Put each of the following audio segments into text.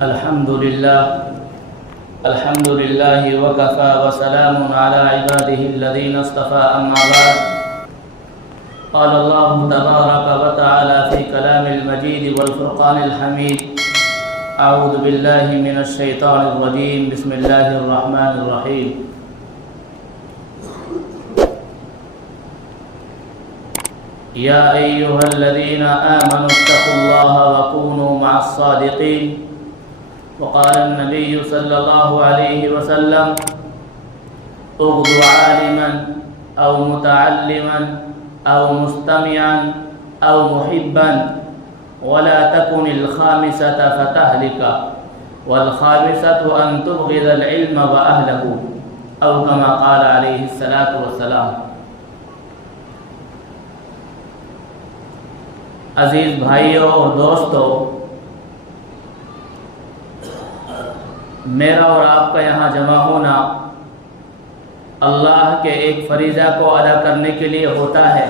الحمد لله وكفى وسلام على عباده الذين اصطفى أما بعد قال الله تبارك وتعالى في كلام المجيد والفرقان الحميد أعوذ بالله من الشيطان الرجيم بسم الله الرحمن الرحيم يا أيها الذين آمنوا اتقوا الله وكونوا مع الصادقين وقال النبي صلى الله عليه وسلم اغض عالما أو متعلما أو مستمعا أو محبا ولا تكن الخامسة فتهلك والخامسة أن تبغض العلم وأهله أو كما قال عليه الصلاة والسلام۔ عزیز بھائیوں اور دوستوں، میرا اور آپ کا یہاں جمع ہونا اللہ کے ایک فریضہ کو ادا کرنے کے لیے ہوتا ہے،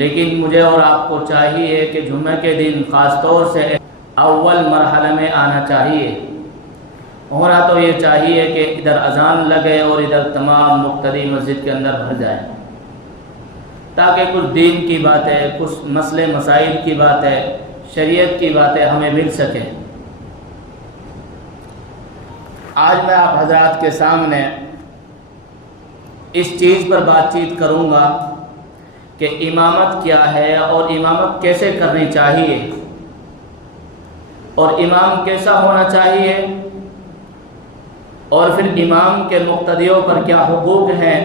لیکن مجھے اور آپ کو چاہیے کہ جمعہ کے دن خاص طور سے اول مرحلے میں آنا چاہیے۔ ہونا تو یہ چاہیے کہ ادھر اذان لگے اور ادھر تمام مقتدی مسجد کے اندر بھر جائے، تاکہ کچھ دین کی باتیں، کچھ مسئلے مسائل کی باتیں، شریعت کی باتیں ہمیں مل سکیں۔ آج میں آپ حضرات کے سامنے اس چیز پر بات چیت کروں گا کہ امامت کیا ہے اور امامت کیسے کرنی چاہیے اور امام کیسا ہونا چاہیے، اور پھر امام کے مقتدیوں پر کیا حقوق ہیں،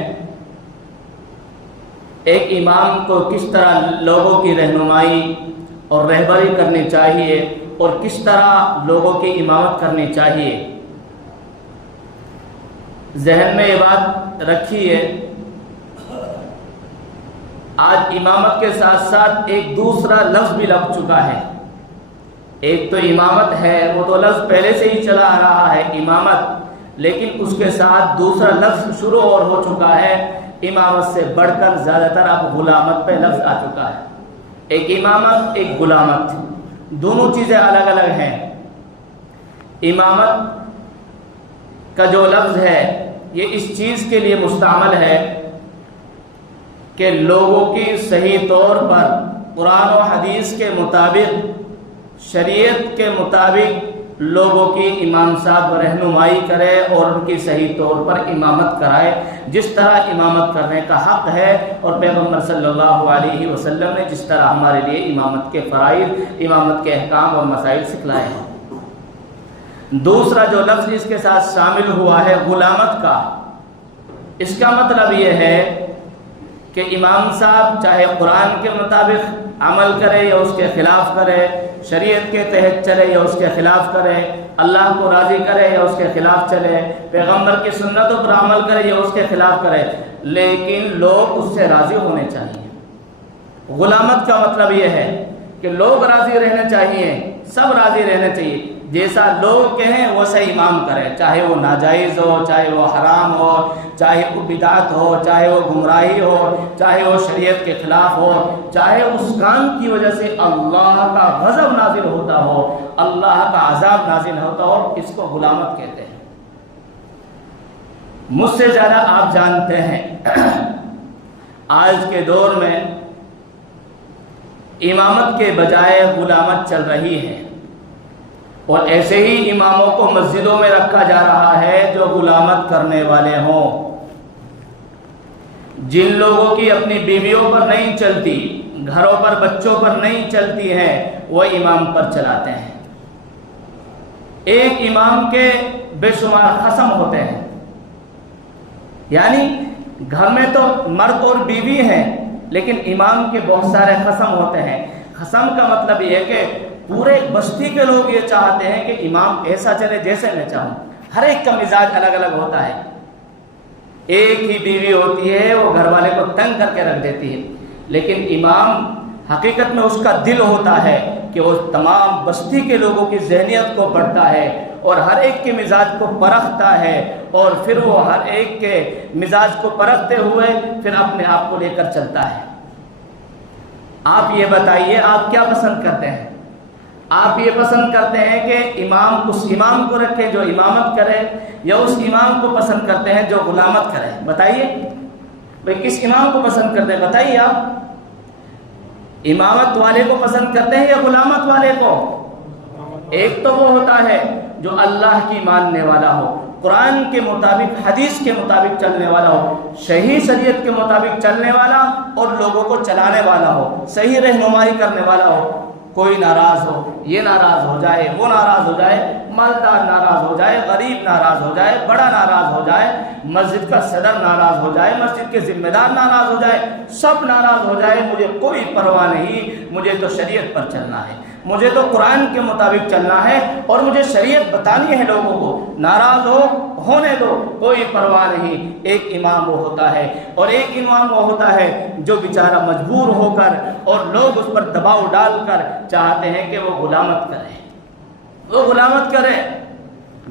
ایک امام کو کس طرح لوگوں کی رہنمائی اور رہبری کرنی چاہیے اور کس طرح لوگوں کی امامت کرنی چاہیے۔ ذہن میں یہ بات رکھیے، آج امامت کے ساتھ ساتھ ایک دوسرا لفظ بھی لگ چکا ہے۔ ایک تو امامت ہے، وہ تو لفظ پہلے سے ہی چلا آ رہا ہے امامت، لیکن اس کے ساتھ دوسرا لفظ شروع اور ہو چکا ہے۔ امامت سے بڑھ کر زیادہ تر اب غلامت پہ لفظ آ چکا ہے۔ ایک امامت، ایک غلامت، دونوں چیزیں الگ الگ ہیں۔ امامت کا جو لفظ ہے یہ اس چیز کے لیے مستعمل ہے کہ لوگوں کی صحیح طور پر قرآن و حدیث کے مطابق، شریعت کے مطابق لوگوں کی امام صاحب رہنمائی کرے اور ان کی صحیح طور پر امامت کرائے، جس طرح امامت کرنے کا حق ہے، اور پیغمبر صلی اللہ علیہ وسلم نے جس طرح ہمارے لیے امامت کے فرائض، امامت کے احکام اور مسائل سکھلائے ہیں۔ دوسرا جو لفظ اس کے ساتھ شامل ہوا ہے غلامت کا، اس کا مطلب یہ ہے کہ امام صاحب چاہے قرآن کے مطابق عمل کرے یا اس کے خلاف کرے، شریعت کے تحت چلے یا اس کے خلاف کرے، اللہ کو راضی کرے یا اس کے خلاف چلے، پیغمبر کی سنتوں پر عمل کرے یا اس کے خلاف کرے، لیکن لوگ اس سے راضی ہونے چاہیے۔ غلامت کا مطلب یہ ہے کہ لوگ راضی رہنے چاہیے، سب راضی رہنے چاہیے، جیسا لوگ کہیں ویسا امام کرے، چاہے وہ ناجائز ہو، چاہے وہ حرام ہو، چاہے وہ بدعت ہو، چاہے وہ گمراہی ہو، چاہے وہ شریعت کے خلاف ہو، چاہے اس کام کی وجہ سے اللہ کا غضب نازل ہوتا ہو، اللہ کا عذاب نازل ہوتا ہو، اس کو غلامت کہتے ہیں۔ مجھ سے زیادہ آپ جانتے ہیں آج کے دور میں امامت کے بجائے غلامت چل رہی ہے، اور ایسے ہی اماموں کو مسجدوں میں رکھا جا رہا ہے جو غلامت کرنے والے ہوں۔ جن لوگوں کی اپنی بیویوں پر نہیں چلتی، گھروں پر بچوں پر نہیں چلتی ہیں، وہ امام پر چلاتے ہیں۔ ایک امام کے بے شمار خصم ہوتے ہیں، یعنی گھر میں تو مرد اور بیوی ہیں، لیکن امام کے بہت سارے خصم ہوتے ہیں۔ خصم کا مطلب یہ ہے کہ پورے بستی کے لوگ یہ چاہتے ہیں کہ امام ایسا چلے جیسے میں چاہوں۔ ہر ایک کا مزاج الگ الگ ہوتا ہے۔ ایک ہی بیوی ہوتی ہے، وہ گھر والے کو تنگ کر کے رکھ دیتی ہے، لیکن امام حقیقت میں اس کا دل ہوتا ہے کہ وہ تمام بستی کے لوگوں کی ذہنیت کو پڑھتا ہے اور ہر ایک کے مزاج کو پرکھتا ہے، اور پھر وہ ہر ایک کے مزاج کو پرکھتے ہوئے پھر اپنے آپ کو لے کر چلتا ہے۔ آپ یہ بتائیے آپ کیا پسند کرتے ہیں؟ آپ یہ پسند کرتے ہیں کہ امام اس امام کو رکھے جو امامت کرے، یا اس امام کو پسند کرتے ہیں جو غلامت کرے؟ بتائیے بھائی کس امام کو پسند کرتے ہیں؟ بتائیے آپ امامت والے کو پسند کرتے ہیں یا غلامت والے کو؟ ایک تو وہ ہوتا ہے جو اللہ کی ماننے والا ہو، قرآن کے مطابق حدیث کے مطابق چلنے والا ہو، صحیح شریعت کے مطابق چلنے والا اور لوگوں کو چلانے والا ہو، صحیح رہنمائی کرنے والا ہو۔ کوئی ناراض ہو، یہ ناراض ہو جائے، وہ ناراض ہو جائے، مالدار ناراض ہو جائے، غریب ناراض ہو جائے، بڑا ناراض ہو جائے، مسجد کا صدر ناراض ہو جائے، مسجد کے ذمہ دار ناراض ہو جائے، سب ناراض ہو جائے، مجھے کوئی پرواہ نہیں، مجھے تو شریعت پر چلنا ہے، مجھے تو قرآن کے مطابق چلنا ہے اور مجھے شریعت بتانی ہے لوگوں کو، ناراض ہو ہونے دو، کوئی پرواہ نہیں۔ ایک امام وہ ہوتا ہے، اور ایک امام وہ ہوتا ہے جو بیچارہ مجبور ہو کر اور لوگ اس پر دباؤ ڈال کر چاہتے ہیں کہ وہ غلامت کرے، وہ غلامت کرے،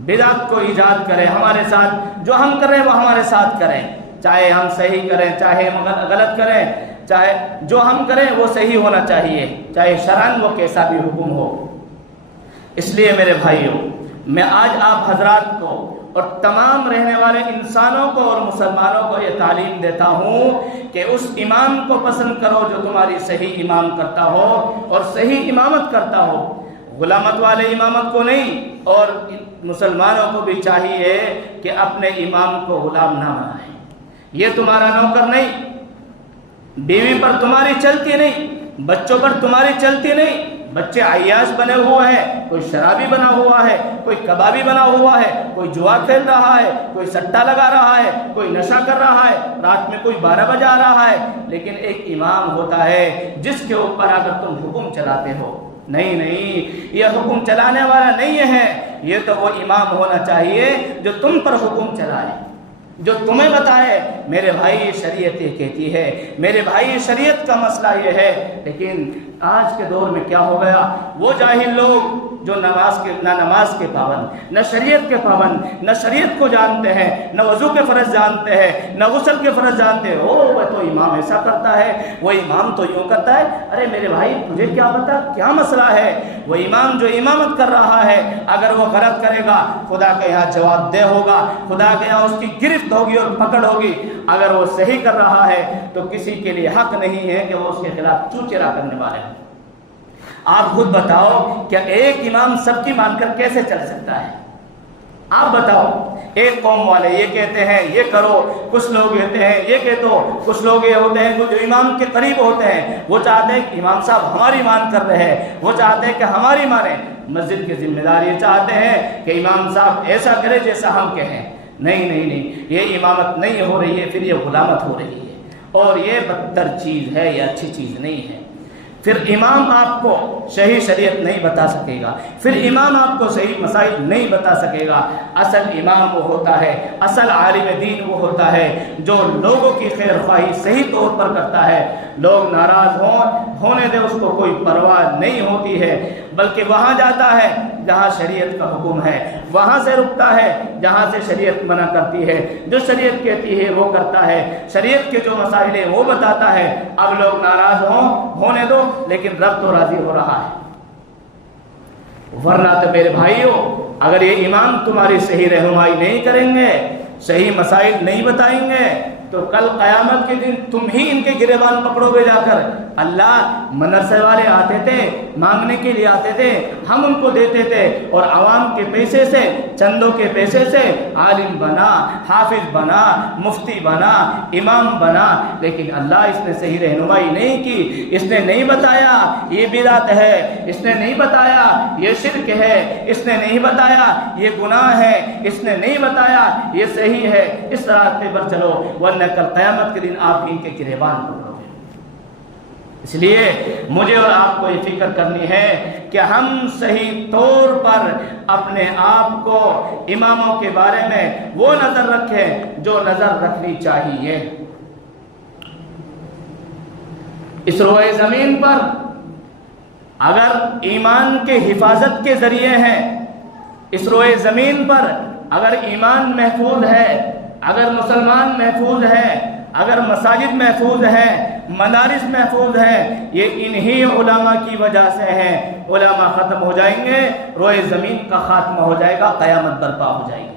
بدعت کو ایجاد کرے ہمارے ساتھ، جو ہم کریں وہ ہمارے ساتھ کریں، چاہے ہم صحیح کریں چاہے غلط کریں، چاہے جو ہم کریں وہ صحیح ہونا چاہیے، چاہے شرعاً وہ کیسا بھی حکم ہو۔ اس لیے میرے بھائیوں، میں آج آپ حضرات کو اور تمام رہنے والے انسانوں کو اور مسلمانوں کو یہ تعلیم دیتا ہوں کہ اس امام کو پسند کرو جو تمہاری صحیح امام کرتا ہو اور صحیح امامت کرتا ہو، غلامت والے امامت کو نہیں۔ اور مسلمانوں کو بھی چاہیے کہ اپنے امام کو غلام نہ بنائیں، یہ تمہارا نوکر نہیں، بیوی پر تمہاری چلتی نہیں، بچوں پر تمہاری چلتی نہیں۔ بچے عیاش بنے ہوئے ہیں، کوئی شرابی بنا ہوا ہے، کوئی کبابی بنا ہوا ہے، کوئی جوا کھیل رہا ہے، کوئی سٹا لگا رہا ہے، کوئی نشہ کر رہا ہے، رات میں کوئی 12 بجا رہا ہے، لیکن ایک امام ہوتا ہے جس کے اوپر اگر تم حکم چلاتے ہو، نہیں یہ حکم چلانے والا نہیں ہے، یہ تو وہ امام ہونا چاہیے جو تم پر حکم چلائے، جو تمہیں بتائے میرے بھائی یہ شریعت یہ کہتی ہے، میرے بھائی یہ شریعت کا مسئلہ یہ ہے۔ لیکن آج کے دور میں کیا ہو گیا، وہ جاہل لوگ جو نہ نماز کے پابند، نہ شریعت کے پابند، نہ شریعت کو جانتے ہیں، نہ وضو کے فرض جانتے ہیں، نہ غسل کے فرض جانتے ہیں، وہ تو امام ایسا کرتا ہے، وہ امام تو یوں کرتا ہے۔ ارے میرے بھائی تجھے کیا پتا کیا مسئلہ ہے؟ وہ امام جو امامت کر رہا ہے اگر وہ غلط کرے گا خدا کے یہاں جواب دہ ہوگا، خدا کے یہاں اس کی گرفت ہوگی اور پکڑ ہوگی۔ اگر وہ صحیح کر رہا ہے تو کسی کے لیے حق نہیں ہے کہ وہ اس کے خلاف چوچرا کرنے والے ہیں۔ آپ خود بتاؤ کیا ایک امام سب کی مان کر کیسے چل سکتا ہے؟ آپ بتاؤ، ایک قوم والے یہ کہتے ہیں یہ کرو، کچھ لوگ کہتے ہیں یہ کہو، کچھ لوگ یہ ہوتے ہیں جو امام کے قریب ہوتے ہیں، وہ چاہتے ہیں کہ امام صاحب ہماری مان کر رہے ہیں، وہ چاہتے ہیں کہ ہماری مانیں۔ مسجد کے ذمہ دار یہ چاہتے ہیں کہ امام صاحب ایسا کرے جیسا ہم کہیں۔ نہیں، یہ امامت نہیں ہو رہی ہے، پھر یہ غلامت ہو رہی ہے، اور یہ بدتر چیز ہے، یہ اچھی چیز نہیں ہے۔ پھر امام آپ کو صحیح شریعت نہیں بتا سکے گا، پھر امام آپ کو صحیح مسائل نہیں بتا سکے گا۔ اصل امام وہ ہوتا ہے، اصل عالم دین وہ ہوتا ہے جو لوگوں کی خیر خواہی صحیح طور پر کرتا ہے۔ لوگ ناراض ہونے دے، اس کو کوئی پرواہ نہیں ہوتی ہے، بلکہ وہاں جاتا ہے جہاں شریعت کا حکم ہے، وہاں سے رکتا ہے جہاں سے شریعت منع کرتی ہے، جو شریعت کہتی ہے وہ کرتا ہے، شریعت کے جو مسائل ہیں وہ بتاتا ہے۔ اب لوگ ناراض ہونے دو، لیکن رب تو راضی ہو رہا ہے۔ ورنہ تو میرے بھائیوں، اگر یہ امام تمہاری صحیح رہنمائی نہیں کریں گے، صحیح مسائل نہیں بتائیں گے، تو کل قیامت کے دن تم ہی ان کے گریبان پکڑو گے جا کر۔ اللہ مدرسے والے آتے تھے، مانگنے کے لیے آتے تھے، ہم ان کو دیتے تھے، اور عوام کے پیسے سے، چندوں کے پیسے سے عالم بنا، حافظ بنا، مفتی بنا، امام بنا۔ لیکن اللہ اس نے صحیح رہنمائی نہیں کی، اس نے نہیں بتایا یہ بدعت ہے، اس نے نہیں بتایا یہ شرک ہے، اس نے نہیں بتایا یہ گناہ ہے، اس نے نہیں بتایا یہ صحیح ہے۔ اس راستے پر چلو، ورنہ کل قیامت کے دن آپ ان کے گریبان پکڑو گے۔ اس لیے مجھے اور آپ کو یہ فکر کرنی ہے کہ ہم صحیح طور پر اپنے آپ کو اماموں کے بارے میں وہ نظر رکھیں جو نظر رکھنی چاہیے۔ اس روئے زمین پر اگر ایمان کے حفاظت کے ذریعے ہیں، اس روئے زمین پر اگر ایمان محفوظ ہے، اگر مسلمان محفوظ ہے، اگر مساجد محفوظ ہیں، مدارس محفوظ ہیں، یہ انہی علماء کی وجہ سے ہیں۔ علماء ختم ہو جائیں گے، روئے زمین کا خاتمہ ہو جائے گا، قیامت برپا ہو جائے گی۔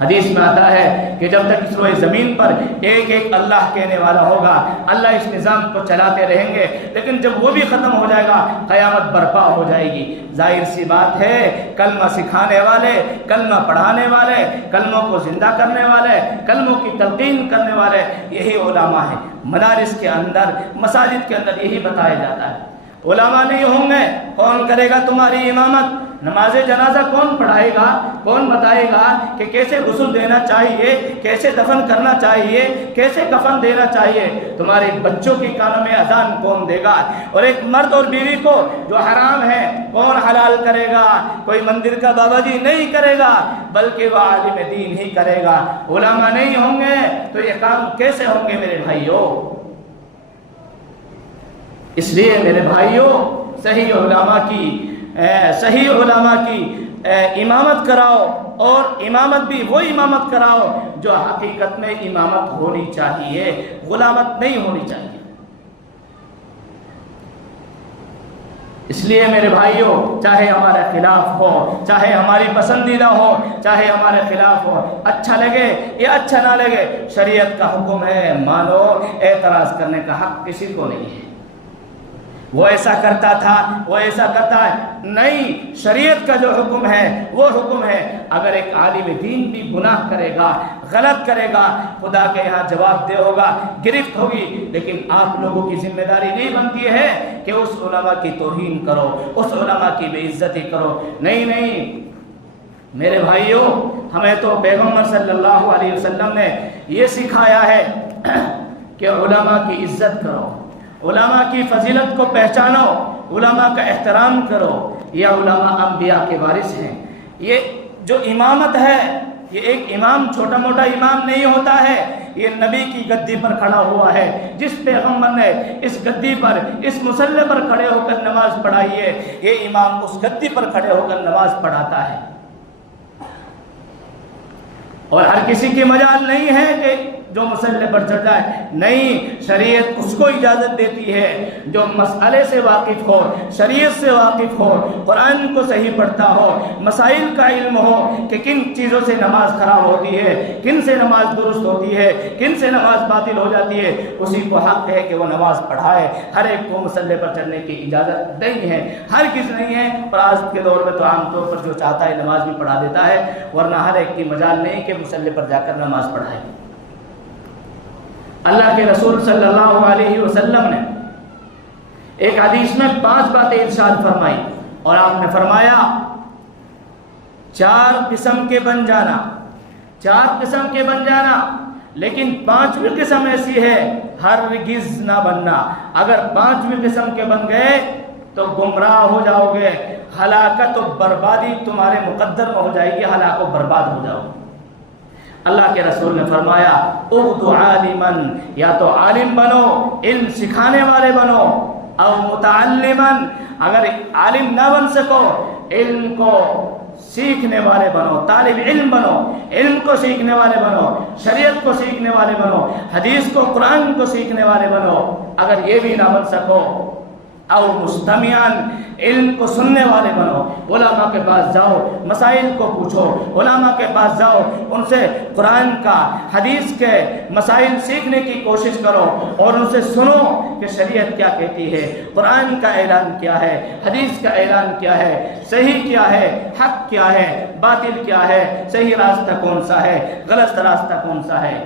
حدیث میں آتا ہے کہ جب تک اس روئے زمین پر ایک ایک اللہ کہنے والا ہوگا، اللہ اس نظام کو چلاتے رہیں گے، لیکن جب وہ بھی ختم ہو جائے گا، قیامت برپا ہو جائے گی۔ ظاہر سی بات ہے، کلمہ سکھانے والے، کلمہ پڑھانے والے، کلموں کو زندہ کرنے والے، کلموں کی تلقین کرنے والے یہی علماء ہیں۔ مدارس کے اندر، مساجد کے اندر یہی بتایا جاتا ہے۔ علماء نہیں ہوں گے، کون کرے گا تمہاری امامت؟ نماز جنازہ کون پڑھائے گا؟ کون بتائے گا کہ کیسے غسل دینا چاہیے، کیسے دفن کرنا چاہیے، کیسے کفن دینا چاہیے؟ تمہارے بچوں کی کانوں میں اذان کون دے گا؟ اور ایک مرد اور بیوی کو جو حرام ہے کون حلال کرے گا؟ کوئی مندر کا بابا جی نہیں کرے گا، بلکہ وہ عالم دین ہی کرے گا۔ علماء نہیں ہوں گے تو یہ کام کیسے ہوں گے میرے بھائیوں؟ اس لیے میرے بھائیوں، صحیح علماء کی امامت کراؤ، اور امامت بھی وہ امامت کراؤ جو حقیقت میں امامت ہونی چاہیے، غلامت نہیں ہونی چاہیے۔ اس لیے میرے بھائیوں، چاہے ہمارے خلاف ہو، چاہے ہماری پسندیدہ ہو، چاہے ہمارے خلاف ہو، اچھا لگے یا اچھا نہ لگے، شریعت کا حکم ہے، مانو۔ اعتراض کرنے کا حق کسی کو نہیں ہے۔ وہ ایسا کرتا تھا، وہ ایسا کرتا ہے، نہیں، شریعت کا جو حکم ہے وہ حکم ہے۔ اگر ایک عالم دین بھی گناہ کرے گا، غلط کرے گا، خدا کے یہاں جواب دہ ہوگا، گرفت ہوگی، لیکن آپ لوگوں کی ذمہ داری نہیں بنتی ہے کہ اس علماء کی توہین کرو، اس علماء کی بے عزتی کرو۔ نہیں میرے بھائیوں، ہمیں تو پیغمبر صلی اللہ علیہ وسلم نے یہ سکھایا ہے کہ علماء کی عزت کرو، علماء کی فضیلت کو پہچانو، علماء کا احترام کرو۔ یہ علماء انبیاء کے وارث ہیں۔ یہ جو امامت ہے، یہ ایک امام چھوٹا موٹا امام نہیں ہوتا ہے، یہ نبی کی گدی پر کھڑا ہوا ہے۔ جس پیغمبر نے اس گدی پر، اس مصلی پر کھڑے ہو کر نماز پڑھائی ہے، یہ امام اس گدی پر کھڑے ہو کر نماز پڑھاتا ہے۔ اور ہر کسی کی مجال نہیں ہے کہ جو مسئلے پر چڑھ جائے، نہیں، شریعت اس کو اجازت دیتی ہے جو مسئلے سے واقف ہو، شریعت سے واقف ہو، قرآن کو صحیح پڑھتا ہو، مسائل کا علم ہو کہ کن چیزوں سے نماز خراب ہوتی ہے، کن سے نماز درست ہوتی ہے، کن سے نماز باطل ہو جاتی ہے، اسی کو حق ہے کہ وہ نماز پڑھائے۔ ہر ایک کو مسئلے پر چڑھنے کی اجازت نہیں ہے، ہر کس نہیں ہے، اور آج کے دور میں تو عام طور پر جو چاہتا ہے نماز بھی پڑھا دیتا ہے، ورنہ ہر ایک کی مجال نہیں کہ مسئلے پر جا کر نماز پڑھائے۔ اللہ کے رسول صلی اللہ علیہ وسلم نے ایک حدیث میں 5 باتیں ارشاد فرمائی، اور آپ نے فرمایا 4 قسم کے بن جانا، 4 قسم کے بن جانا، لیکن 5ویں قسم ایسی ہے ہرگز نہ بننا۔ اگر 5ویں قسم کے بن گئے تو گمراہ ہو جاؤ گے، ہلاکت و بربادی تمہارے مقدر میں ہو جائے گی، ہلاک و برباد ہو جاؤ گے۔ اللہ کے رسول نے فرمایا اغدو عالمن، یا تو عالم بنو، علم سکھانے والے بنو، او متعلمن، اگر عالم نہ بن سکو علم کو سیکھنے والے بنو، طالب علم بنو، علم کو سیکھنے والے بنو، شریعت کو سیکھنے والے بنو، حدیث کو، قرآن کو سیکھنے والے بنو۔ اگر یہ بھی نہ بن سکو او مستمعان، علم کو سننے والے بنو، علماء کے پاس جاؤ، مسائل کو پوچھو، علماء کے پاس جاؤ، ان سے قرآن کا، حدیث کے مسائل سیکھنے کی کوشش کرو، اور ان سے سنو کہ شریعت کیا کہتی ہے، قرآن کا اعلان کیا ہے، حدیث کا اعلان کیا ہے، صحیح کیا ہے، حق کیا ہے، باطل کیا ہے، صحیح راستہ کون سا ہے، غلط راستہ کون سا ہے۔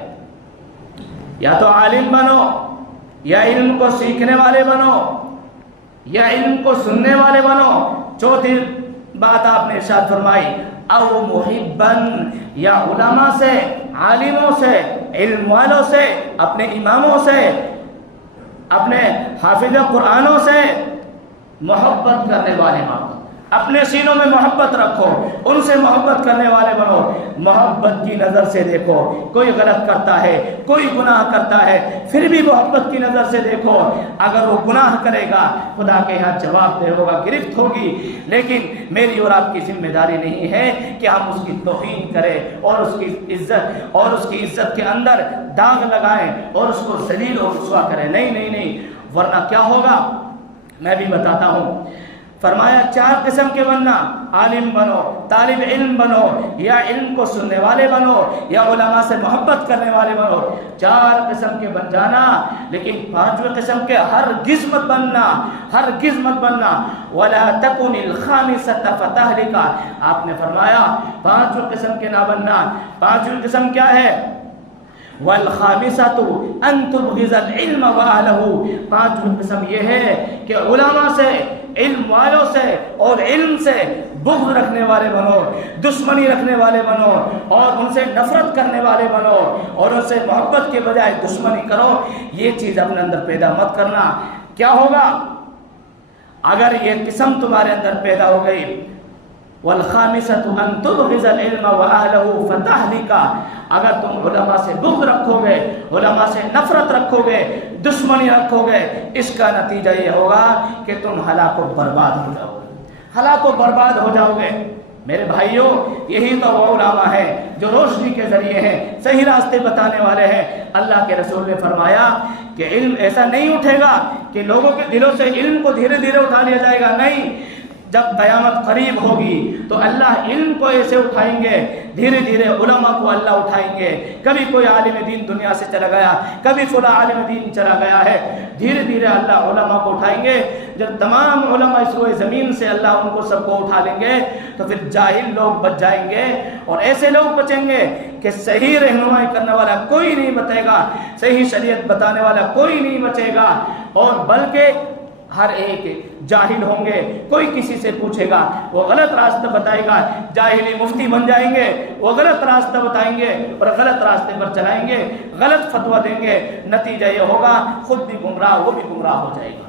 یا تو عالم بنو، یا علم کو سیکھنے والے بنو، یا علم کو سننے والے بنو۔ 4تھی بات آپ نے ارشاد فرمائی او محبن، یا علماء سے، عالموں سے، علم والوں سے، اپنے اماموں سے، اپنے حافظ قرآنوں سے محبت کرنے والے بنو۔ اپنے سینوں میں محبت رکھو، ان سے محبت کرنے والے بنو، محبت کی نظر سے دیکھو۔ کوئی غلط کرتا ہے، کوئی گناہ کرتا ہے، پھر بھی محبت کی نظر سے دیکھو۔ اگر وہ گناہ کرے گا خدا کے ہاں جواب دہ ہوگا، گرفت ہوگی، لیکن میری اور آپ کی ذمہ داری نہیں ہے کہ ہم اس کی توہین کریں اور اس کی عزت کے اندر داغ لگائیں اور اس کو ذلیل اور رسوا کریں۔ نہیں، ورنہ کیا ہوگا میں بھی بتاتا ہوں۔ فرمایا 4 قسم کے بننا، عالم بنو، طالب علم بنو، یا علم کو سننے والے بنو، یا علماء سے محبت کرنے والے بنو۔ 4 قسم کے بن جانا، لیکن 5ویں قسم کے ہرگز مت بننا۔ وَلَا تَكُنِ الْخَامِسَةَ فَتَهْلِكَ، آپ نے فرمایا 5ویں قسم کے نہ بننا۔ 5ویں قسم کیا ہے؟ وَالْخَامِسَةُ أَن تُبْغِضَ الْعِلْمَ وَأَهْلَهُ، 5ویں قسم یہ ہے کہ علماء سے، علم والوں سے اور علم سے بغض رکھنے والے بنو، دشمنی رکھنے والے بنو، اور ان سے نفرت کرنے والے بنو، اور ان سے محبت کے بجائے دشمنی کرو۔ یہ چیز اپنے اندر پیدا مت کرنا۔ کیا ہوگا اگر یہ قسم تمہارے اندر پیدا ہو گئی؟ وَالْخَامِسَةُ أَن تُبْغِضَ الْعِلْمَ وَأَهْلَهُ فَتَهْلِكَ، اگر تم علماء سے بغض رکھو گے، علماء سے نفرت رکھو گے، دشمنی رکھو گے، اس کا نتیجہ یہ ہوگا کہ تم ہلاک و برباد ہو جاؤ گے۔ میرے بھائیوں، یہی تو وہ علماء ہیں جو روشنی کے ذریعے ہیں، صحیح راستے بتانے والے ہیں۔ اللہ کے رسول نے فرمایا کہ علم ایسا نہیں اٹھے گا کہ لوگوں کے دلوں سے علم کو دھیرے دھیرے اٹھا لیا جائے گا، نہیں۔ جب قیامت قریب ہوگی تو اللہ علم کو ایسے اٹھائیں گے، دھیرے دھیرے علماء کو اللہ اٹھائیں گے۔ کبھی کوئی عالم دین دنیا سے چلا گیا، کبھی فلاں عالم دین چلا گیا ہے، دھیرے دھیرے اللہ علماء کو اٹھائیں گے۔ جب تمام علماء اس روئے زمین سے اللہ ان کو سب کو اٹھا لیں گے تو پھر جاہل لوگ بچ جائیں گے، اور ایسے لوگ بچیں گے کہ صحیح رہنمائی کرنے والا کوئی نہیں بچے گا، صحیح شریعت بتانے والا کوئی نہیں بچے گا، اور بلکہ ہر ایک جاہل ہوں گے۔ کوئی کسی سے پوچھے گا، وہ غلط راستہ بتائے گا، جاہلی مفتی بن جائیں گے، وہ غلط راستہ بتائیں گے اور غلط راستے پر چلائیں گے، غلط فتویٰ دیں گے۔ نتیجہ یہ ہوگا خود بھی گمراہ، وہ بھی گمراہ ہو جائے گا۔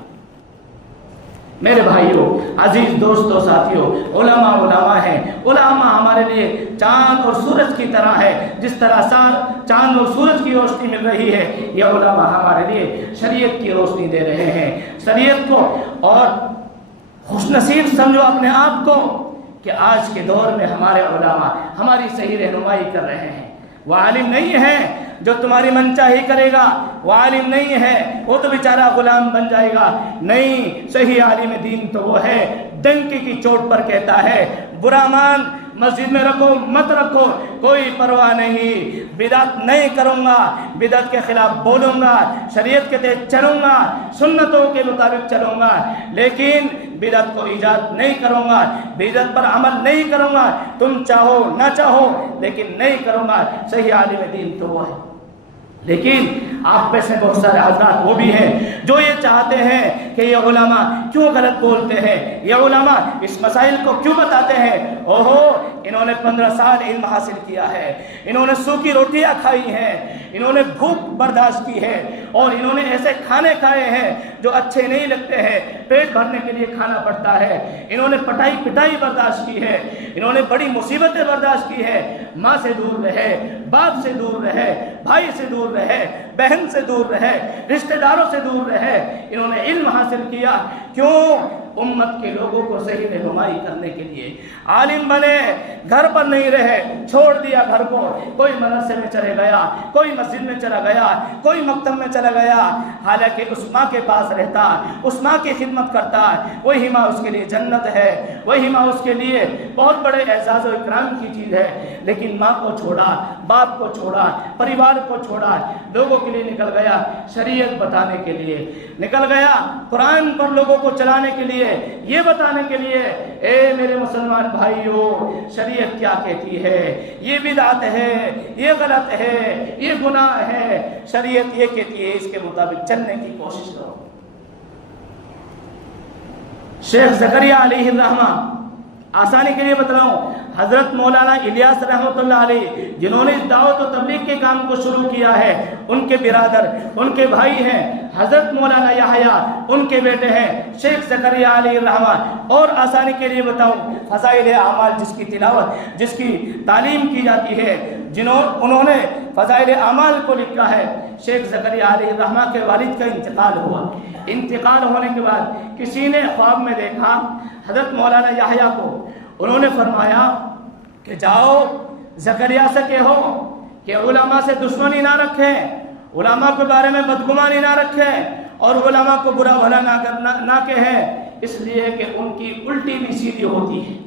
میرے بھائیوں، عزیز دوستوں، ساتھیوں، علماء ہیں۔ علماء ہمارے لیے چاند اور سورج کی طرح ہے۔ جس طرح چاند اور سورج کی روشنی مل رہی ہے، یہ علماء ہمارے لیے شریعت کی روشنی دے رہے ہیں، شریعت کو۔ اور خوش نصیب سمجھو اپنے آپ کو کہ آج کے دور میں ہمارے علماء ہماری صحیح رہنمائی کر رہے ہیں۔ وہ عالم نہیں ہے جو تمہاری منچاہی کرے گا، وہ عالم نہیں ہے، وہ تو بیچارہ غلام بن جائے گا۔ نہیں، صحیح عالم دین تو وہ ہے ڈنکی کی چوٹ پر کہتا ہے برا مان مسجد میں رکھو مت رکھو کوئی پرواہ نہیں، بدعت نہیں کروں گا، بدعت کے خلاف بولوں گا، شریعت کے تحت چلوں گا، سنتوں کے مطابق چلوں گا، لیکن بدعت کو ایجاد نہیں کروں گا، بدعت پر عمل نہیں کروں گا، تم چاہو نہ چاہو لیکن نہیں کروں گا۔ صحیح عالم دین تو وہ ہے۔ لیکن آپ میں سے بہت سارے حضرات وہ بھی ہیں جو یہ چاہتے ہیں کہ یہ علماء کیوں غلط بولتے ہیں، یہ علماء اس مسائل کو کیوں بتاتے ہیں۔ اوہو، انہوں نے 15 سال علم حاصل کیا ہے، انہوں نے سوکھی روٹیاں کھائی ہیں، انہوں نے بھوک برداشت کی ہے، اور انہوں نے ایسے کھانے کھائے ہیں جو اچھے نہیں لگتے ہیں، پیٹ بھرنے کے لیے کھانا پڑتا ہے، انہوں نے پٹائی برداشت کی ہے، انہوں نے بڑی مصیبتیں برداشت کی ہے۔ ماں سے دور رہے، باپ سے دور رہے، بھائی سے دور رہے، بہن سے دور رہے، رشتہ داروں سے دور رہے، انہوں نے علم حاصل کیا۔ کیوں؟ امت کے لوگوں کو صحیح رہنمائی کرنے کے لیے۔ عالم بنے، گھر پر نہیں رہے، چھوڑ دیا گھر کو، کوئی مدرسے میں چلے گیا، کوئی مسجد میں چلا گیا، کوئی مکتب میں چلا گیا، حالانکہ اس ماں کے پاس رہتا، اس ماں کی خدمت کرتا، وہی ماں اس کے لیے جنت ہے، وہی ماں اس کے لیے بہت بڑے اعزاز و اکرام کی چیز ہے۔ لیکن ماں کو چھوڑا، باپ کو چھوڑا، پریوار کو چھوڑا، لوگوں کے لیے نکل گیا، شریعت بتانے کے لیے نکل گیا، قرآن پر لوگوں کو چلانے کے لیے، یہ بتانے کے لیے اے میرے مسلمان بھائیوں شریعت کیا کہتی ہے، یہ بدعت ہے، یہ غلط ہے، یہ گناہ ہے، شریعت یہ کہتی ہے، اس کے مطابق چلنے کی کوشش کرو۔ شیخ زکریا علیہ الرحمہ آسانی کے لیے بتلاؤں، حضرت مولانا الیاس رحمۃ اللہ علیہ جنہوں نے اس دعوت و تبلیغ کے کام کو شروع کیا ہے، ان کے برادر، ان کے بھائی ہیں حضرت مولانا یحییٰ، ان کے بیٹے ہیں شیخ زکریا علیہ الرحمہ۔ اور آسانی کے لیے بتاؤں، فضائل اعمال جس کی تلاوت، جس کی تعلیم کی جاتی ہے، انہوں نے فضائل اعمال کو لکھا ہے۔ شیخ زکریا علیہ الرحمہ کے والد کا انتقال ہوا، انتقال ہونے کے بعد کسی نے خواب میں دیکھا حضرت مولانا یحییٰ کو، انہوں نے فرمایا کہ جاؤ زکریا سے کہو کہ علماء سے دشمنی نہ رکھیں، علماء کے بارے میں بدگمانی نہ رکھیں اور علماء کو برا بھلا نہ کہیں، اس لیے کہ ان کی الٹی بھی سیدھی ہوتی ہے۔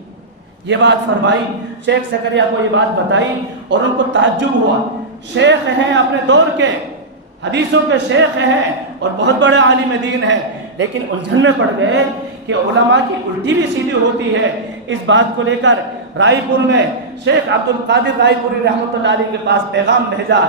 یہ بات فرمائی، شیخ زکریا کو یہ بات بتائی اور ان کو تعجب ہوا، شیخ ہیں اپنے دور کے، حدیثوں کے شیخ ہیں اور بہت بڑے عالم دین ہیں، لیکن الجھن میں پڑ گئے کہ علماء کی الٹی بھی سیدھی ہوتی ہے۔ اس بات کو لے کر رائے پور میں شیخ عبد القادر رائے پوری رحمۃ اللہ علیہ کے پاس پیغام بھیجا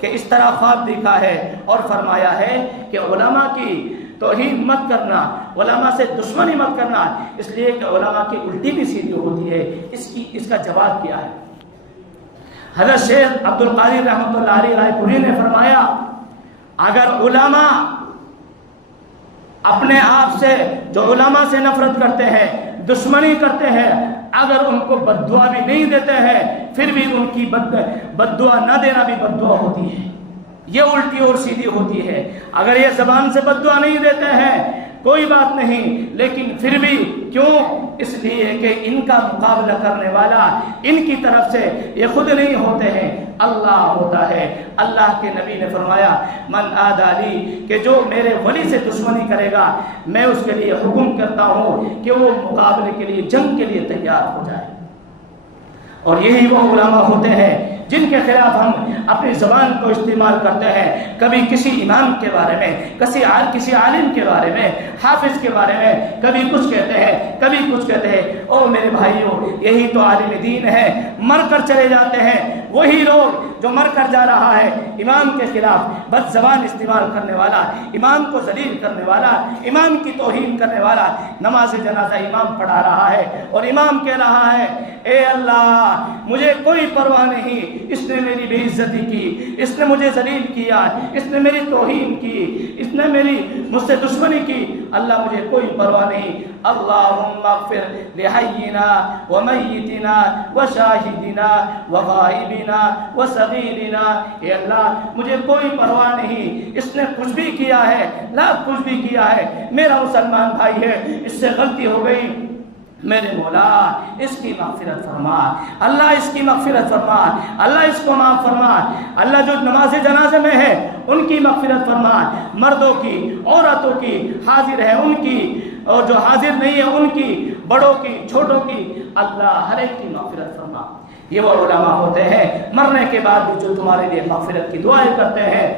کہ اس طرح خواب دیکھا ہے اور فرمایا ہے کہ علماء کی توہین مت کرنا، علماء سے دشمنی مت کرنا، اس لیے کہ علماء کی الٹی بھی سیدھی ہوتی ہے۔ اس کا جواب کیا ہے؟ حضرت شیخ عبد القادر رحمۃ اللہ علیہ رائے پوری نے فرمایا، اگر علماء اپنے آپ سے، جو علماء سے نفرت کرتے ہیں، دشمنی کرتے ہیں، اگر ان کو بد دعا بھی نہیں دیتے ہیں، پھر بھی ان کی بد دعا نہ دینا بھی بد دعا ہوتی ہے، یہ الٹی اور سیدھی ہوتی ہے۔ اگر یہ زبان سے بد دعا نہیں دیتے ہیں کوئی بات نہیں، لیکن پھر بھی کیوں؟ اس لیے کہ ان کا مقابلہ کرنے والا ان کی طرف سے یہ خود نہیں ہوتے ہیں، اللہ ہوتا ہے۔ اللہ کے نبی نے فرمایا، من عادی لی، کہ جو میرے ولی سے دشمنی کرے گا میں اس کے لیے حکم کرتا ہوں کہ وہ مقابلے کے لیے، جنگ کے لیے تیار ہو جائے۔ اور یہی وہ علماء ہوتے ہیں جن کے خلاف ہم اپنی زبان کو استعمال کرتے ہیں، کبھی کسی امام کے بارے میں، کسی عالم کے بارے میں، حافظ کے بارے میں کبھی کچھ کہتے ہیں، کبھی کچھ کہتے ہیں۔ او میرے بھائیوں، یہی تو عالم دین ہے، مر کر چلے جاتے ہیں وہی لوگ جو مر کر جا رہا ہے امام کے خلاف بد زبان استعمال کرنے والا، امام کو ذلیل کرنے والا، امام کی توہین کرنے والا۔ نماز جنازہ امام پڑھا رہا ہے اور امام کہہ رہا ہے، اے اللہ مجھے کوئی پرواہ نہیں، اس نے میری بے عزتی کی، اس نے مجھے ذلیل کیا، اس نے میری توہین کی، اس نے مجھ سے دشمنی کی، اللہ مجھے کوئی پرواہ نہیں۔ اللہم اغفر لحینا ومیتنا وشاہدنا وغائبنا وصغیرنا، اے اللہ مجھے کوئی پرواہ نہیں، اس نے کچھ بھی کیا ہے، لاکھ کچھ بھی کیا ہے، میرا مسلمان بھائی ہے، اس سے غلطی ہو گئی، میرے مولا اس کی مغفرت فرما، اللہ اس کی مغفرت فرما، اللہ اس کو معاف فرما، اللہ جو نماز جنازے میں ہے ان کی مغفرت فرما، مردوں کی، عورتوں کی، حاضر ہے ان کی اور جو حاضر نہیں ہے ان کی، بڑوں کی، چھوٹوں کی، اللہ ہر ایک کی مغفرت فرما۔ یہ وہ علماء ہوتے ہیں مرنے کے بعد بھی جو تمہارے لیے مغفرت کی دعائیں کرتے ہیں۔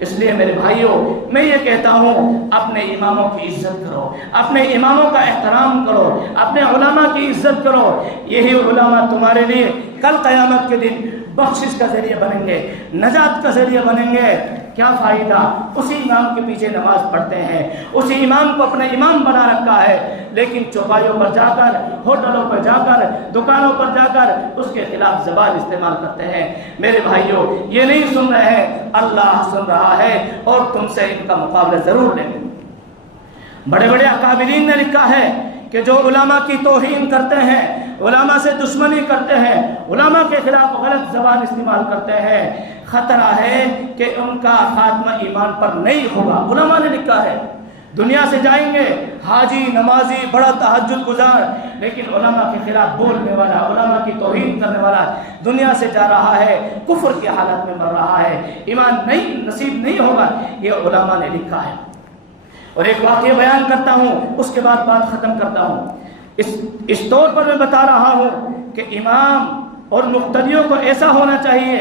اس لیے میرے بھائیوں، میں یہ کہتا ہوں اپنے اماموں کی عزت کرو، اپنے اماموں کا احترام کرو، اپنے علماء کی عزت کرو، یہی علماء تمہارے لیے کل قیامت کے دن بخشش کا ذریعہ بنیں گے، نجات کا ذریعہ بنیں گے۔ کیا فائدہ؟ اسی امام کے پیچھے نماز پڑھتے ہیں، اسی امام کو اپنا امام بنا رکھا ہے، لیکن چوپایوں پر جا کر، ہوٹلوں پر جا کر، دکانوں پر جا کر اس کے خلاف زبان استعمال کرتے ہیں۔ میرے بھائیوں، یہ نہیں سن رہے ہیں، اللہ سن رہا ہے اور تم سے ان کا مقابلہ ضرور لیں گے۔ بڑے بڑے اکابرین نے لکھا ہے کہ جو علماء کی توہین کرتے ہیں، علماء سے دشمنی کرتے ہیں، علماء کے خلاف غلط زبان استعمال کرتے ہیں، خطرہ ہے کہ ان کا خاتمہ ایمان پر نہیں ہوگا۔ علماء نے لکھا ہے، دنیا سے جائیں گے حاجی، نمازی، بڑا تہجد گزار، لیکن علماء کے خلاف بولنے والا، علماء کی توہین کرنے والا دنیا سے جا رہا ہے، کفر کی حالت میں مر رہا ہے، ایمان نہیں نصیب نہیں ہوگا، یہ علماء نے لکھا ہے۔ اور ایک واقعہ بیان کرتا ہوں، اس کے بعد بات ختم کرتا ہوں۔ اس طور پر میں بتا رہا ہوں کہ امام اور مقتدیوں کو ایسا ہونا چاہیے،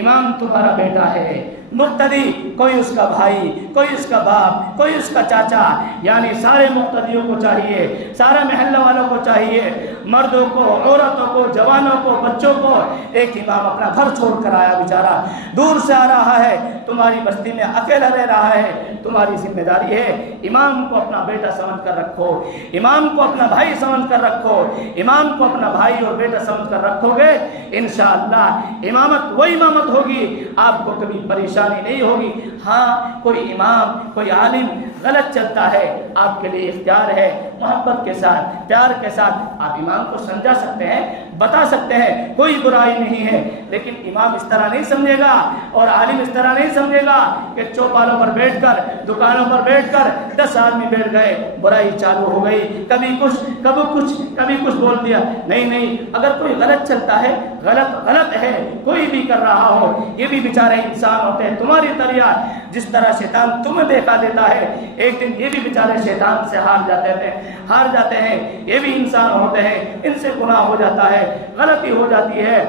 امام تمہارا بیٹا ہے، مقتدی کوئی اس کا بھائی، کوئی اس کا باپ، کوئی اس کا چاچا، یعنی سارے مقتدیوں کو چاہیے، سارے محلہ والوں کو چاہیے، مردوں کو، عورتوں کو، جوانوں کو، بچوں کو، ایک امام اپنا گھر چھوڑ کر آیا بیچارہ، دور سے آ رہا ہے، تمہاری بستی میں اکیلا رہ رہا ہے، تمہاری ذمہ داری ہے امام کو اپنا بیٹا سمجھ کر رکھو، امام کو اپنا بھائی سمجھ کر رکھو، امام کو اپنا بھائی اور بیٹا سمجھ کر رکھو گے، انشاءاللہ امامت وہ امامت ہوگی، آپ کو کبھی پریشانی نہیں ہوگی۔ ہاں کوئی امام، کوئی عالم غلط چلتا ہے، آپ کے لیے اختیار ہے، محبت کے ساتھ، پیار کے ساتھ آپ امام کو سمجھا سکتے ہیں، بتا سکتے ہیں، کوئی برائی نہیں ہے، لیکن امام اس طرح نہیں سمجھے گا اور عالم اس طرح نہیں سمجھے گا کہ چوپالوں پر بیٹھ کر، دکانوں پر بیٹھ کر 10 آدمی بیٹھ گئے، برائی چالو ہو گئی، کبھی کچھ بول دیا۔ نہیں، اگر کوئی غلط چلتا ہے، غلط ہے، کوئی بھی کر رہا ہو، یہ بھی بیچارے انسان ہوتے ہیں تمہاری طرح، جس طرح شیطان تمہیں دیکھا دیتا ہے، ایک دن یہ بھی بیچارے شیطان سے ہار جاتے ہیں، یہ بھی انسان ہوتے ہیں، ان سے گناہ ہو جاتا ہے، غلطی ہو جاتی ہے،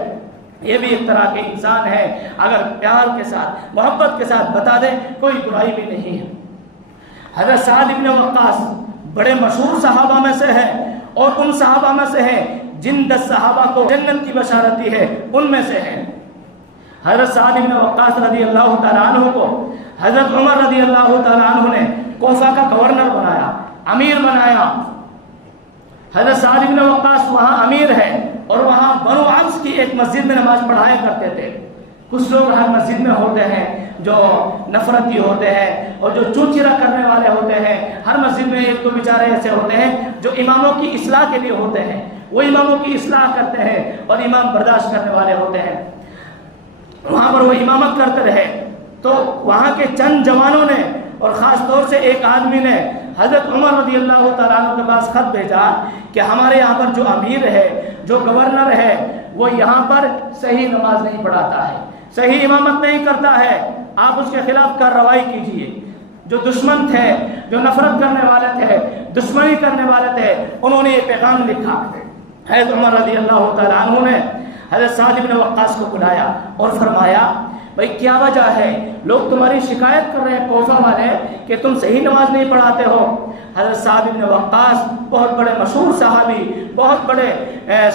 یہ بھی ایک طرح کے انسان ہے، اگر پیار کے ساتھ، محبت کے ساتھ بتا دیں کوئی برائی بھی نہیں ہے۔ حضرت سعد بن وقاص بڑے مشہور صحابہ میں سے ہے، اور ان صحابہ میں سے ہے جن 10 صحابہ کو جنت کی بشارت دی ہے، ان میں سے ہے۔ حضرت سعد بن وقاص رضی اللہ تعالیٰ عنہ کو حضرت عمر رضی اللہ تعالیٰ عنہ نے کوفہ کا گورنر بنایا، امیر بنایا۔ حضرت سعد بن وقاص وہاں امیر ہے، اور وہاں بنو عوف کی ایک مسجد میں نماز پڑھایا کرتے تھے۔ کچھ لوگ ہر مسجد میں ہوتے ہیں جو نفرتی ہوتے ہیں اور جو چوچرا کرنے والے ہوتے ہیں، ہر مسجد میں ایک دو بیچارے ایسے ہوتے ہیں جو اماموں کی اصلاح کے لیے ہوتے ہیں، وہ اماموں کی اصلاح کرتے ہیں اور امام برداشت کرنے والے ہوتے ہیں، وہاں پر وہ امامت کرتے رہے۔ تو وہاں کے چند جوانوں نے اور خاص طور سے ایک آدمی نے حضرت عمر رضی اللہ تعالیٰ عنہ کے پاس خط بھیجا کہ ہمارے یہاں پر جو امیر ہے، جو گورنر ہے، وہ یہاں پر صحیح نماز نہیں پڑھاتا ہے، صحیح امامت نہیں کرتا ہے، آپ اس کے خلاف کارروائی کیجیے۔ جو دشمن تھے، جو نفرت کرنے والے تھے، دشمنی کرنے والے تھے، انہوں نے یہ پیغام لکھا۔ حضرت عمر رضی اللہ تعالیٰ عنہ نے حضرت سعد بن وقاص کو بلایا اور فرمایا بھائی کیا وجہ ہے، لوگ تمہاری شکایت کر رہے ہیں کوفہ والے کہ تم صحیح نماز نہیں پڑھاتے ہو۔ حضرت سعد بن وقاص بہت بڑے مشہور صحابی، بہت بڑے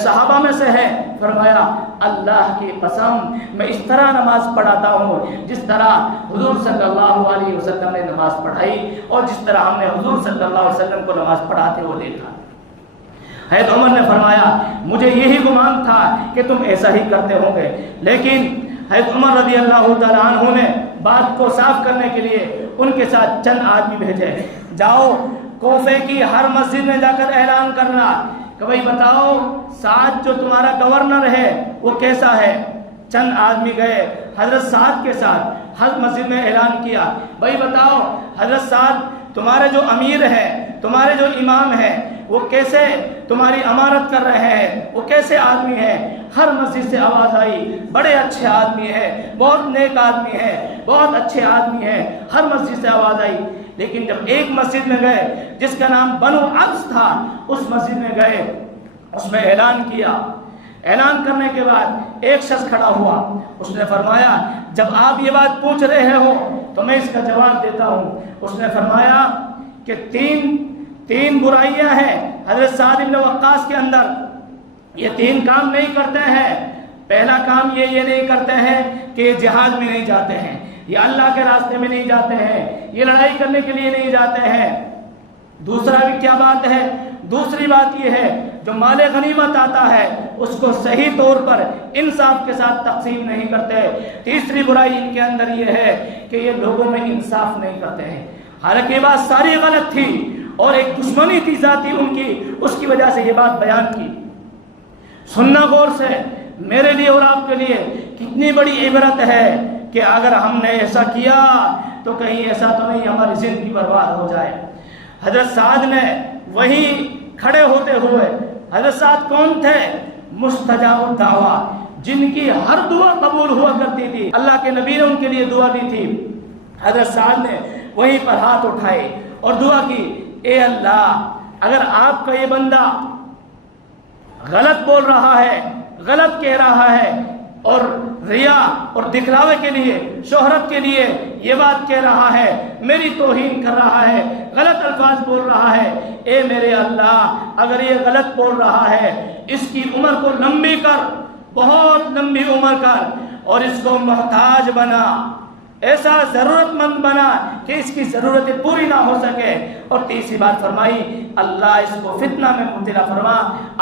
صحابہ میں سے ہے، فرمایا اللہ کی قسم میں اس طرح نماز پڑھاتا ہوں جس طرح حضور صلی اللہ علیہ وسلم نے نماز پڑھائی، اور جس طرح ہم نے حضور صلی اللہ علیہ وسلم کو نماز پڑھاتے ہوئے دیکھا۔ حضرت عمر نے فرمایا مجھے یہی گمان تھا کہ تم ایسا ہی کرتے ہوں گے، لیکن حضرت عمر رضی اللہ تعالیٰ عنہ نے بات کو صاف کرنے کے لیے ان کے ساتھ چند آدمی بھیجے، جاؤ کوفے کی ہر مسجد میں جا کر اعلان کرنا کہ بھائی بتاؤ سعد جو تمہارا گورنر ہے وہ کیسا ہے۔ چند آدمی گئے حضرت سعد کے ساتھ، ہر مسجد میں اعلان کیا بھائی بتاؤ حضرت سعد تمہارے جو امیر ہیں، تمہارے جو امام ہیں، وہ کیسے تمہاری امارت کر رہے ہیں، وہ کیسے آدمی ہیں۔ ہر مسجد سے آواز آئی بڑے اچھے آدمی ہیں، بہت نیک آدمی ہیں، بہت اچھے آدمی ہیں، ہر مسجد سے آواز آئی۔ لیکن جب ایک مسجد میں گئے جس کا نام بنو عوف تھا، اس مسجد میں گئے، اس میں اعلان کیا۔ اعلان کرنے کے بعد ایک شخص کھڑا ہوا، اس نے فرمایا جب آپ یہ بات پوچھ رہے ہو تو میں اس کا جواب دیتا ہوں۔ اس نے فرمایا کہ تین برائیاں ہیں حضرت سعد بن وقاص کے اندر، یہ 3 کام نہیں کرتے ہیں۔ پہلا کام یہ نہیں کرتے ہیں کہ یہ جہاد میں نہیں جاتے ہیں، یہ اللہ کے راستے میں نہیں جاتے ہیں، یہ لڑائی کرنے کے لیے نہیں جاتے ہیں۔ دوسرا بھی کیا بات ہے؟ دوسری بات یہ ہے جو مال غنیمت آتا ہے اس کو صحیح طور پر انصاف کے ساتھ تقسیم نہیں کرتے۔ تیسری برائی ان کے اندر یہ ہے کہ یہ لوگوں میں انصاف نہیں کرتے ہیں۔ حالانکہ یہ بات ساری غلط تھی اور ایک دشمنی تھی ذاتی ان کی، اس کی وجہ سے یہ بات بیان کی۔ سننا غور سے، میرے لیے اور آپ کے لیے کتنی بڑی عبرت ہے کہ اگر ہم نے ایسا کیا تو کہیں ایسا تو نہیں ہماری زندگی برباد ہو جائے۔ حضرت سعد نے وہی کھڑے ہوتے ہوئے، حضرت سعد کون تھے؟ مستجاب الدعویٰ، جن کی ہر دعا قبول ہوا کرتی تھی، اللہ کے نبی نے ان کے لیے دعا دی تھی۔ حضرت سعد نے وہیں پر ہاتھ اٹھائے اور دعا کی، اے اللہ اگر آپ کا یہ بندہ غلط بول رہا ہے، غلط کہہ رہا ہے اور ریا اور دکھلاوے کے لیے، شہرت کے لیے یہ بات کہہ رہا ہے، میری توہین کر رہا ہے، غلط الفاظ بول رہا ہے، اے میرے اللہ اگر یہ غلط بول رہا ہے اس کی عمر کو لمبی کر، بہت لمبی عمر کر، اور اس کو محتاج بنا، ایسا ضرورت مند بنا کہ اس کی ضرورتیں پوری نہ ہو سکے۔ اور تیسری بات فرمائی اللہ اس کو فتنہ میں مبتلا فرما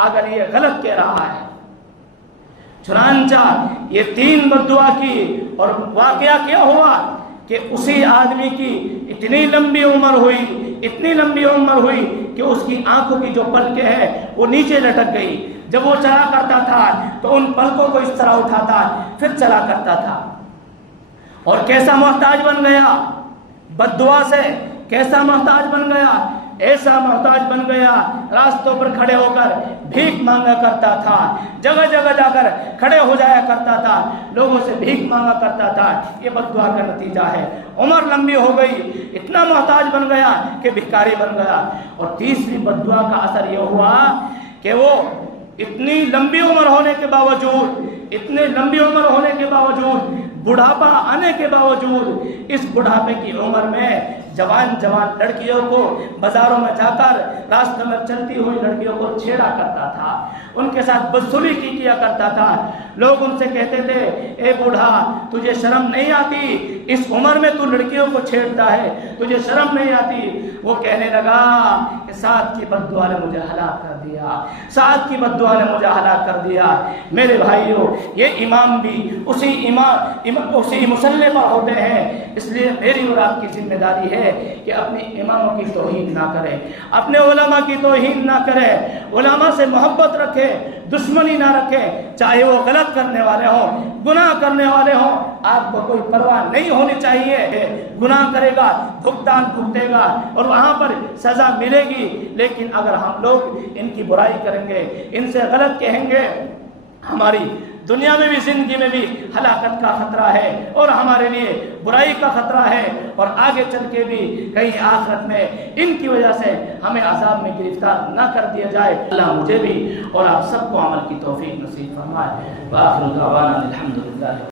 اگر یہ غلط کہہ رہا ہے۔ چنانچہ یہ 3 بد دعا کی، اور واقعہ کیا ہوا کہ اسی آدمی کی اتنی لمبی عمر ہوئی کہ اس کی آنکھوں کی جو پلکیں ہیں وہ نیچے لٹک گئی۔ جب وہ چلا کرتا تھا تو ان پلکوں کو اس طرح اٹھاتا پھر چلا کرتا تھا، اور کیسا محتاج بن گیا، بد دعا سے کیسا محتاج بن گیا، ایسا محتاج بن گیا راستوں پر کھڑے ہو کر بھیک مانگا کرتا تھا، جگہ جگہ جا کر کھڑے ہو جایا کرتا تھا، لوگوں سے بھیک مانگا کرتا تھا۔ یہ بد دعا کا نتیجہ ہے، عمر لمبی ہو گئی، اتنا محتاج بن گیا کہ بھکاری بن گیا۔ اور تیسری بد دعا کا اثر یہ ہوا کہ وہ اتنی لمبی عمر ہونے کے باوجود بڑھاپا آنے کے باوجود اس بڑھاپے کی عمر میں جوان لڑکیوں کو بازاروں میں جا کر راستوں میں چلتی ہوئی لڑکیوں کو چھیڑا کرتا تھا، ان کے ساتھ بدسلوکی کیا کرتا تھا۔ لوگ ان سے کہتے تھے اے بوڑھا تجھے شرم نہیں آتی، اس عمر میں تو لڑکیوں کو چھیڑتا ہے، تجھے شرم نہیں آتی؟ وہ کہنے لگا کہ سعد کی بد دعا نے مجھے ہلاک کر دیا، سعد کی بد دعا نے مجھے ہلاک کر دیا۔ میرے بھائیوں یہ امام بھی اسی مسلح پر ہوتے ہیں، اس لیے میری اور آپ کی ذمہ داری ہے کہ اپنے اماموں کی توہین نہ کرے، اپنے علماء کی توہین نہ کرے، علماء سے محبت رکھے، دشمنی نہ رکھے، چاہے وہ غلط کرنے والے ہوں، گناہ کرنے والے ہوں، آپ کو کوئی پرواہ نہیں ہونی چاہیے۔ گناہ کرے گا بھگتان بھگتے گا اور وہاں پر سزا ملے گی، لیکن اگر ہم لوگ ان کی برائی کریں گے، ان سے غلط کہیں گے، ہماری دنیا میں بھی زندگی میں بھی ہلاکت کا خطرہ ہے اور ہمارے لیے برائی کا خطرہ ہے، اور آگے چل کے بھی کہیں آخرت میں ان کی وجہ سے ہمیں عذاب میں گرفتار نہ کر دیا جائے۔ اللہ مجھے بھی اور آپ سب کو عمل کی توفیق نصیب فرمائے۔ وآخر دعوانا الحمدللہ۔